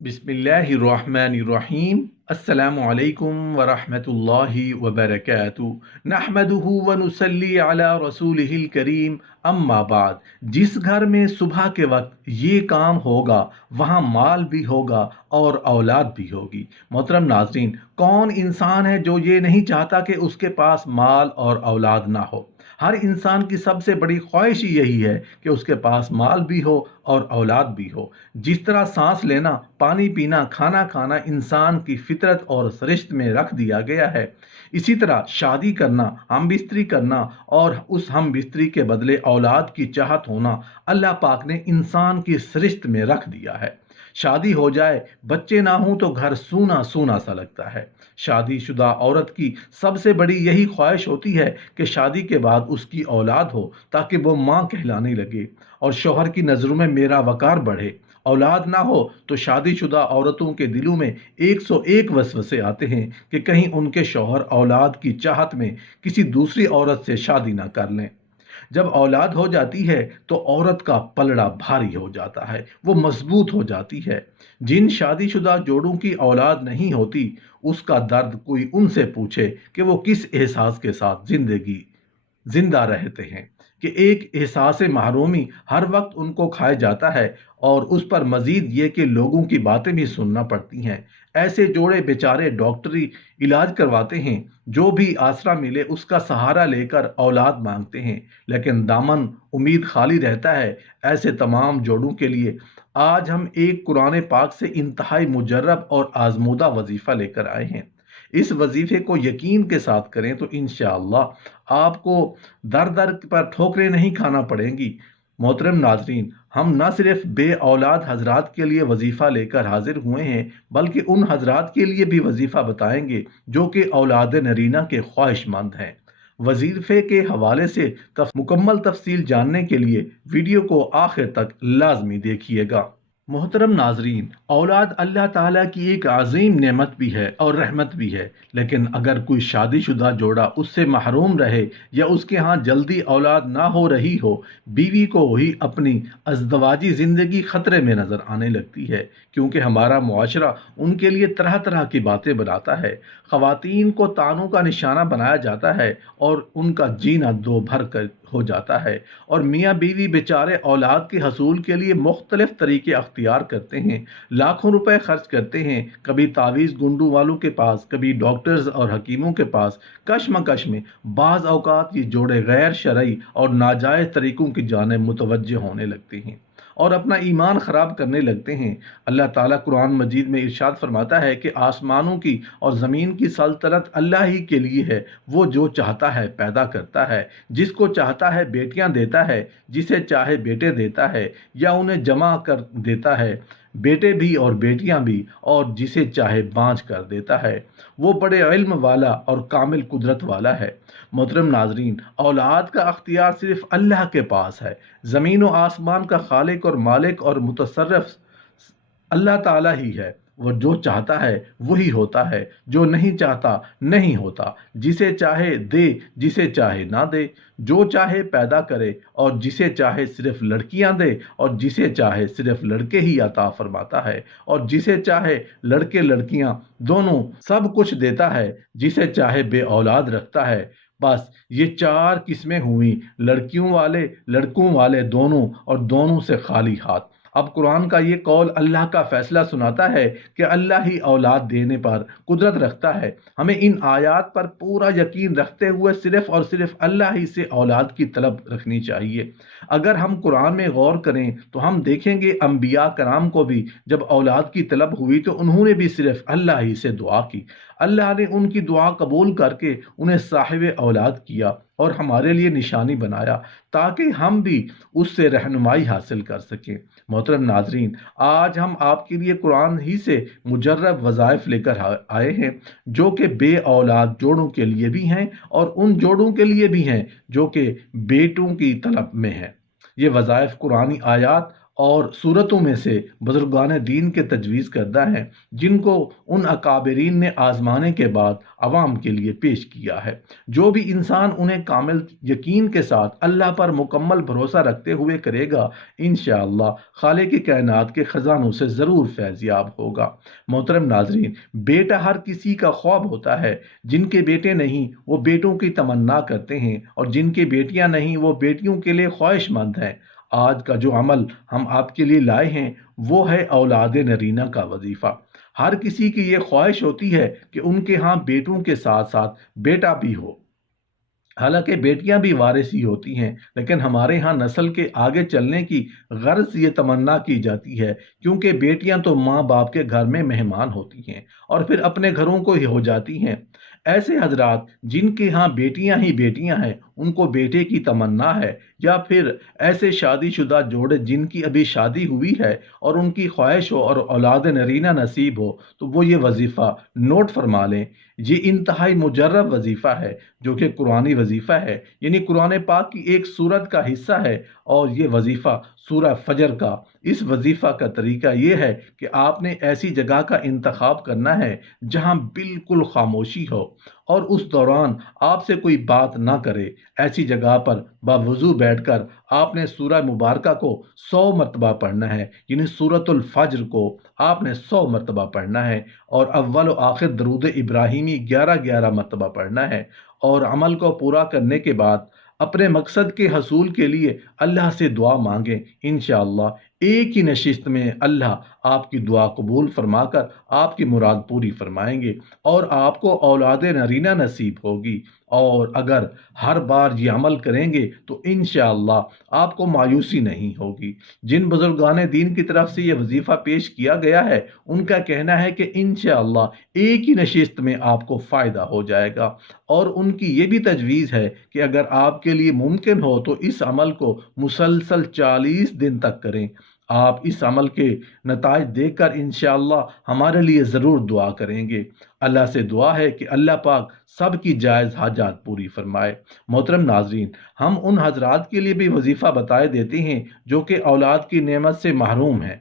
बिस्मिल्लाहिर्रहमानिर्रहीम। अस्सलामु अलैकुम वरहमतुल्लाहि वबरकातुहू। नहमदुहु व नुसल्ली अला रसूलिहिल करीम। अम्मा बाद। जिस घर में सुबह के वक्त ये काम होगा वहाँ माल भी होगा और औलाद भी होगी। मोहतरम नाजरीन, कौन इंसान है जो ये नहीं चाहता कि उसके पास माल और औलाद ना हो। हर इंसान की सबसे बड़ी ख्वाहिश ही यही है कि उसके पास माल भी हो और औलाद भी हो। जिस तरह सांस लेना, पानी पीना, खाना खाना इंसान की फितरत और सरिश्त में रख दिया गया है, इसी तरह शादी करना, हम बिस्तरी करना और उस हम बिस्तरी के बदले औलाद की चाहत होना अल्लाह पाक ने इंसान की सरिश्त में रख दिया है। शादी हो जाए, बच्चे ना हों तो घर सूना सूना सा लगता है। शादीशुदा औरत की सबसे बड़ी यही ख्वाहिश होती है कि शादी के बाद उसकी औलाद हो ताकि वो माँ कहलाने लगे और शौहर की नज़रों में मेरा वकार बढ़े। औलाद ना हो तो शादीशुदा औरतों के दिलों में 101 वसवसे आते हैं कि कहीं उनके शौहर औलाद की चाहत में किसी दूसरी औरत से शादी ना कर लें। जब औलाद हो जाती है तो औरत का पलड़ा भारी हो जाता है, वो मजबूत हो जाती है। जिन शादीशुदा जोड़ों की औलाद नहीं होती, उसका दर्द कोई उनसे पूछे कि वो किस एहसास के साथ जिंदगी जिंदा रहते हैं, कि एक एहसास महरूमी हर वक्त उनको खाए जाता है और उस पर मजीद ये कि लोगों की बातें भी सुनना पड़ती हैं। ऐसे जोड़े बेचारे डॉक्टरी इलाज करवाते हैं, जो भी आसरा मिले उसका सहारा लेकर औलाद मांगते हैं, लेकिन दामन उम्मीद खाली रहता है। ऐसे तमाम जोड़ों के लिए आज हम एक कुरान पाक से इंतहाई मुजर्रब और आजमूदा वजीफ़ा लेकर आए हैं। इस वजीफे को यकीन के साथ करें तो इंशाअल्लाह आपको दर दर पर ठोकरें नहीं खाना पड़ेंगी। मोहतरम नाजरीन, हम न सिर्फ बे औलाद हजरात के लिए वजीफ़ा लेकर हाजिर हुए हैं, बल्कि उन हजरात के लिए भी वजीफ़ा बताएंगे जो कि औलाद नरीना के ख्वाहिशमंद हैं। वजीफे के हवाले से मुकम्मल तफसील जानने के लिए वीडियो को आखिर तक लाजमी देखिएगा। मोहतरम नाजरीन, औलाद अल्लाह ताला की एक अजीम नेमत भी है और रहमत भी है, लेकिन अगर कोई शादीशुदा जोड़ा उससे महरूम रहे या उसके यहाँ जल्दी औलाद ना हो रही हो, बीवी को ही अपनी अज़दवाजी ज़िंदगी ख़तरे में नज़र आने लगती है, क्योंकि हमारा मुआशरा उनके लिए तरह तरह की बातें बनाता है। ख़वातीन को तानों का निशाना बनाया जाता है और उनका जीना दो भर कर हो जाता है, और मियाँ बीवी बेचारे औलाद के हसूल के लिए मुख्तलिफ तरीके अख्तियार करते हैं, लाखों रुपए खर्च करते हैं, कभी तावीज़ गुंडू वालों के पास, कभी डॉक्टर्स और हकीमों के पास। कश्मकश में बाज़ औक़ात ये जोड़े गैर शरई और नाजायज़ तरीक़ों की जानिब मुतवज्जे होने लगते हैं और अपना ईमान ख़राब करने लगते हैं। अल्लाह ताला कुरान मजीद में इरशाद फरमाता है कि आसमानों की और ज़मीन की सल्तनत अल्लाह ही के लिए है। वो जो चाहता है पैदा करता है, जिसको चाहता है बेटियां देता है, जिसे चाहे बेटे देता है या उन्हें जमा कर देता है, बेटे भी और बेटियां भी, और जिसे चाहे बांझ कर देता है। वो बड़े इल्म वाला और कामिल कुदरत वाला है। मोहतरम नाजरीन, औलाद का अख्तियार सिर्फ अल्लाह के पास है। ज़मीन व आसमान का खालिक और मालिक और मुतसर्रिफ अल्लाह ताला ही है। वो जो चाहता है वही होता है, जो नहीं चाहता नहीं होता। जिसे चाहे दे, जिसे चाहे ना दे, जो चाहे पैदा करे और जिसे चाहे सिर्फ लड़कियां दे और जिसे चाहे सिर्फ लड़के ही अता फरमाता है, और जिसे चाहे लड़के लड़कियां दोनों सब कुछ देता है, जिसे चाहे बे औलाद रखता है। बस ये चार किस्में हुई, लड़कियों वाले लड़कों वाले दोनों और दोनों से खाली हाथ। अब कुरान का ये कौल अल्लाह का फैसला सुनाता है कि अल्लाह ही औलाद देने पर कुदरत रखता है। हमें इन आयात पर पूरा यकीन रखते हुए सिर्फ और सिर्फ अल्लाह ही से औलाद की तलब रखनी चाहिए। अगर हम कुरान में गौर करें तो हम देखेंगे अम्बिया कराम को भी जब औलाद की तलब हुई तो उन्होंने भी सिर्फ अल्लाह ही से दुआ की। अल्लाह ने उनकी दुआ कबूल करके उन्हें साहिब औलाद किया और हमारे लिए निशानी बनाया, ताकि हम भी उससे रहनुमाई हासिल कर सकें। मोहतरम नाजरीन, आज हम आपके लिए कुरान ही से मुजर्रब वज़ाइफ लेकर आए हैं, जो कि बे औलाद जोड़ों के लिए भी हैं और उन जोड़ों के लिए भी हैं जो कि बेटों की तलब में हैं। ये वज़ाइफ कुरानी आयात اور صورتوں میں سے بزرگان دین کے تجویز کردہ ہیں جن کو ان اکابرین نے آزمانے کے بعد عوام کے لیے پیش کیا ہے۔ جو بھی انسان انہیں کامل یقین کے ساتھ اللہ پر مکمل بھروسہ رکھتے ہوئے کرے گا، انشاءاللہ خالق کائنات کے خزانوں سے ضرور فیض یاب ہوگا۔ محترم ناظرین، بیٹا ہر کسی کا خواب ہوتا ہے۔ جن کے بیٹے نہیں وہ بیٹوں کی تمنا کرتے ہیں، اور جن کی بیٹیاں نہیں وہ بیٹیوں کے لیے خواہش مند ہیں۔ آج کا جو عمل ہم آپ کے لیے لائے ہیں وہ ہے اولاد نرینہ کا وظیفہ۔ ہر کسی کی یہ خواہش ہوتی ہے کہ ان کے ہاں بیٹوں کے ساتھ ساتھ بیٹا بھی ہو۔ حالانکہ بیٹیاں بھی وارث ہی ہوتی ہیں، لیکن ہمارے ہاں نسل کے آگے چلنے کی غرض یہ تمنا کی جاتی ہے، کیونکہ بیٹیاں تو ماں باپ کے گھر میں مہمان ہوتی ہیں اور پھر اپنے گھروں کو ہی ہو جاتی ہیں۔ ایسے حضرات جن کے ہاں بیٹیاں ہی بیٹیاں ہیں، ان کو بیٹے کی تمنا ہے، یا پھر ایسے شادی شدہ جوڑے جن کی ابھی شادی ہوئی ہے اور ان کی خواہش ہو اور اولاد نرینہ نصیب ہو، تو وہ یہ وظیفہ نوٹ فرما لیں۔ یہ انتہائی مجرب وظیفہ ہے جو کہ قرآنی وظیفہ ہے، یعنی قرآن پاک کی ایک سورت کا حصہ ہے، اور یہ وظیفہ سورہ فجر کا۔ اس وظیفہ کا طریقہ یہ ہے کہ آپ نے ایسی جگہ کا انتخاب کرنا ہے جہاں بالکل خاموشی ہو، اور اس دوران آپ سے کوئی بات نہ کرے۔ ایسی جگہ پر باوضو بیٹھ کر آپ نے سورہ مبارکہ کو 100 مرتبہ پڑھنا ہے، یعنی سورۃ الفجر کو آپ نے 100 مرتبہ پڑھنا ہے، اور اول و آخر درود ابراہیمی 11 مرتبہ پڑھنا ہے۔ اور عمل کو پورا کرنے کے بعد اپنے مقصد کے حصول کے لیے اللہ سے دعا مانگیں۔ انشاءاللہ ایک ہی نشست میں اللہ آپ کی دعا قبول فرما کر آپ کی مراد پوری فرمائیں گے، اور آپ کو اولاد نرینہ نصیب ہوگی۔ اور اگر ہر بار یہ عمل کریں گے تو انشاءاللہ آپ کو مایوسی نہیں ہوگی۔ جن بزرگان دین کی طرف سے یہ وظیفہ پیش کیا گیا ہے، ان کا کہنا ہے کہ انشاءاللہ ایک ہی نشست میں آپ کو فائدہ ہو جائے گا، اور ان کی یہ بھی تجویز ہے کہ اگر آپ کے لیے ممکن ہو تو اس عمل کو مسلسل 40 دن تک کریں۔ آپ اس عمل کے نتائج دیکھ کر انشاءاللہ ہمارے لیے ضرور دعا کریں گے۔ اللہ سے دعا ہے کہ اللہ پاک سب کی جائز حاجات پوری فرمائے۔ محترم ناظرین، ہم ان حضرات کے لیے بھی وظیفہ بتائے دیتے ہیں جو کہ اولاد کی نعمت سے محروم ہیں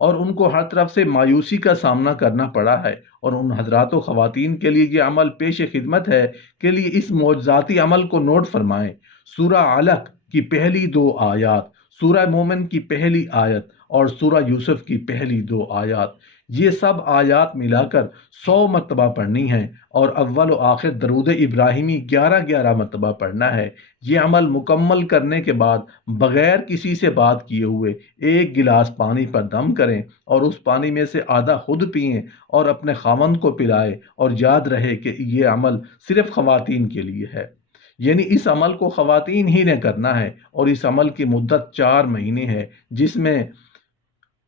اور ان کو ہر طرف سے مایوسی کا سامنا کرنا پڑا ہے، اور ان حضرات و خواتین کے لیے یہ عمل پیش خدمت ہے کے لیے اس معجزاتی عمل کو نوٹ فرمائیں۔ سورہ علق کی پہلی 2 آیات، سورہ مومن کی پہلی آیت، اور سورہ یوسف کی پہلی 2 آیات، یہ سب آیات ملا کر 100 مرتبہ پڑھنی ہیں، اور اول و آخر درود ابراہیمی 11 مرتبہ پڑھنا ہے۔ یہ عمل مکمل کرنے کے بعد بغیر کسی سے بات کیے ہوئے 1 گلاس پانی پر دم کریں، اور اس پانی میں سے آدھا خود پئیں اور اپنے خاوند کو پلائیں، اور یاد رہے کہ یہ عمل صرف خواتین کے لیے ہے، یعنی اس عمل کو خواتین ہی نے کرنا ہے، اور اس عمل کی مدت 4 مہینے ہے، جس میں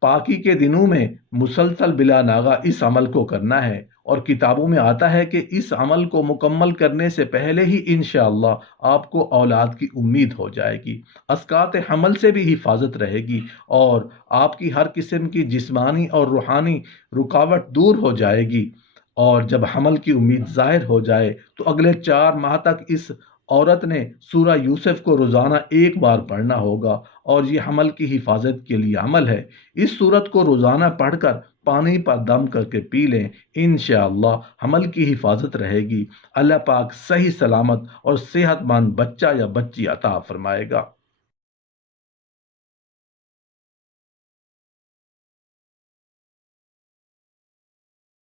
پاکی کے دنوں میں مسلسل بلا ناغہ اس عمل کو کرنا ہے۔ اور کتابوں میں آتا ہے کہ اس عمل کو مکمل کرنے سے پہلے ہی انشاءاللہ آپ کو اولاد کی امید ہو جائے گی، اسقاط حمل سے بھی حفاظت رہے گی، اور آپ کی ہر قسم کی جسمانی اور روحانی رکاوٹ دور ہو جائے گی۔ اور جب حمل کی امید ظاہر ہو جائے تو اگلے 4 ماہ تک اس عورت نے سورہ یوسف کو روزانہ 1 بار پڑھنا ہوگا، اور یہ حمل کی حفاظت کے لیے عمل ہے۔ اس سورت کو روزانہ پڑھ کر پانی پر دم کر کے پی لیں، انشاءاللہ حمل کی حفاظت رہے گی۔ اللہ پاک صحیح سلامت اور صحت مند بچہ یا بچی عطا فرمائے گا۔